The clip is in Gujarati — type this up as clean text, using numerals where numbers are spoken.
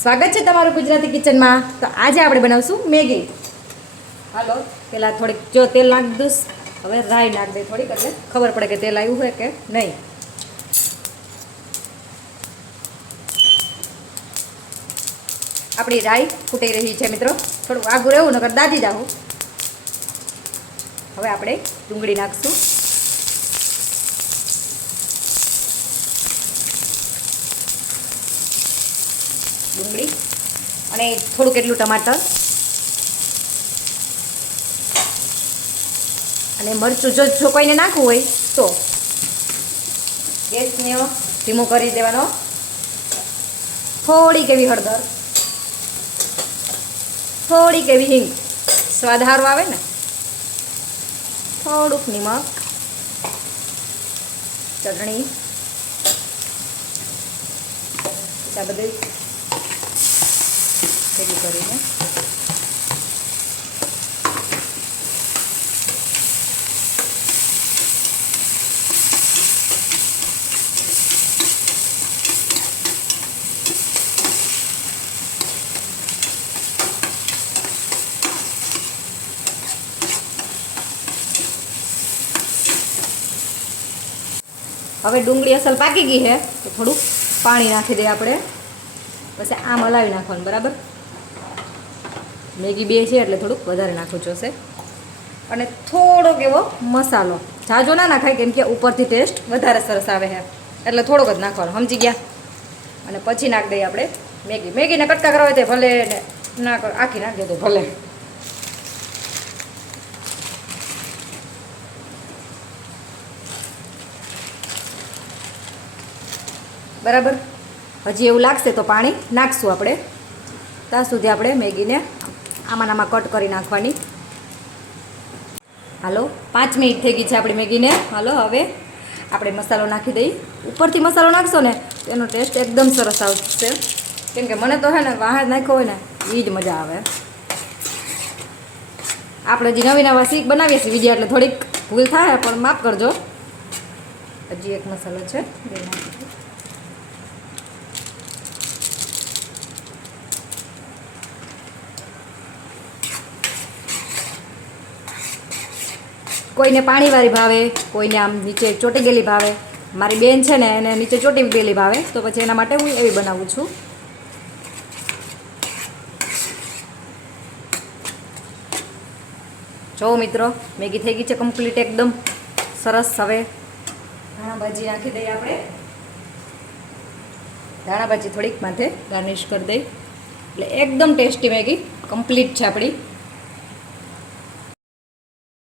સ્વાગત છે તમારું ગુજરાતી કિચનમાં। તો આજે આપણે બનાવશું મેગી। હાલો પહેલાં થોડીક જો તેલ નાખી દઈશ, હવે રાઈ નાખી દઈ થોડીક, એટલે ખબર પડે કે તેલ આવ્યું હોય કે નહીં। આપણી રાઈ ફૂટી રહી છે મિત્રો, થોડું આગું રહેવું નકર દાજી જાવું। હવે આપણે ડુંગળી નાખશું, ડુંગળી અને થોડુંક એટલું ટમાટર અને મરચું જો કોઈને નાખવું હોય તો ગેસને ધીમો કરી દેવાનો। થોડીક એવી હળદર, થોડીક એવી હિંગ, સ્વાદ સારો આવે ને। થોડુંક નિમક, ચટણી, આ બધું ભેગું કરીને હવે ડુંગળી અસલ પાકી ગઈ છે તો થોડુંક પાણી નાખી દઈએ આપણે, પછી આમ હલાવી નાખવાનું બરાબર। મેગી બે છે એટલે થોડુંક વધારે નાખવું જોશે। અને થોડોક એવો મસાલો, જાજો ના નાખાય કેમ કે ઉપરથી ટેસ્ટ વધારે સરસ આવે છે, એટલે થોડોક જ નાખવાનો, સમજી ગયા। અને પછી નાખી દઈએ આપણે મેગી। મેગીને કટકા કરવા હોય તો ભલે, ને ના કરો આખી નાખી દે તો ભલે। બરાબર, હજી એવું લાગશે તો પાણી નાખશું આપણે। ત્યાં સુધી આપણે મેગીને આમાં આમાં કટ કરી નાખવાની। હાલો 5 મિનિટ થઈ ગઈ છે આપણી મેગીને। હાલો હવે આપણે મસાલો નાખી દઈએ। ઉપરથી મસાલો નાખશો ને તો એનો ટેસ્ટ એકદમ સરસ આવશે, કેમ કે મને તો હે ને બહાર નાખ્યો હોય ને એ જ મજા આવે। આપણે હજી નવી નવા શીખ બનાવીએ છીએ વિડીયો, એટલે થોડીક ભૂલ થાય પણ માફ કરજો। હજી એક મસાલો છે, કોઈને પાણીવાળી ભાવે, કોઈને આમ નીચે ચોટી ગયેલી ભાવે। મારી બેન છે ને એને નીચે ચોટી ગયેલી ભાવે, તો પછી એના માટે હું એવી બનાવું છું। જો મિત્રો મેગી થઈ ગઈ છે કમ્પ્લીટ એકદમ સરસ। હવે ધાણા ભાજી નાખી દઈએ આપણે, ધાણા ભાજી થોડીક માથે ગાર્નિશ કરી દઈએ, એટલે એકદમ ટેસ્ટી મેગી કમ્પ્લીટ છે આપણી।